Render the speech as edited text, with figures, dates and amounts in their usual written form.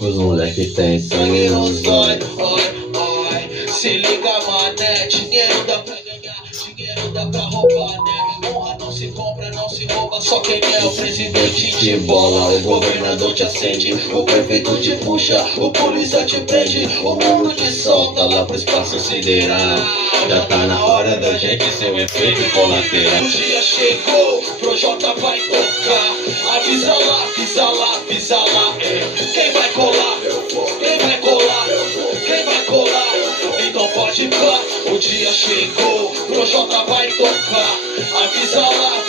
Os moleque tem sangue nos olhos. Se liga, mané, dinheiro dá pra ganhar, dinheiro dá pra roubar, né? Honra não se compra, não se rouba, só quem é o presidente te bola. O governador te acende, o prefeito te puxa, o polícia te prende, o mundo te solta lá pro espaço sideral. Já tá na hora da gente ser o efeito colateral. O dia chegou, Projota vai tocar, avisa lá, avisa lá, avisa lá. Quem vai colar? Quem vai colar? Quem vai colar? Então pode pá, o dia chegou, Projota vai tocar, avisa lá,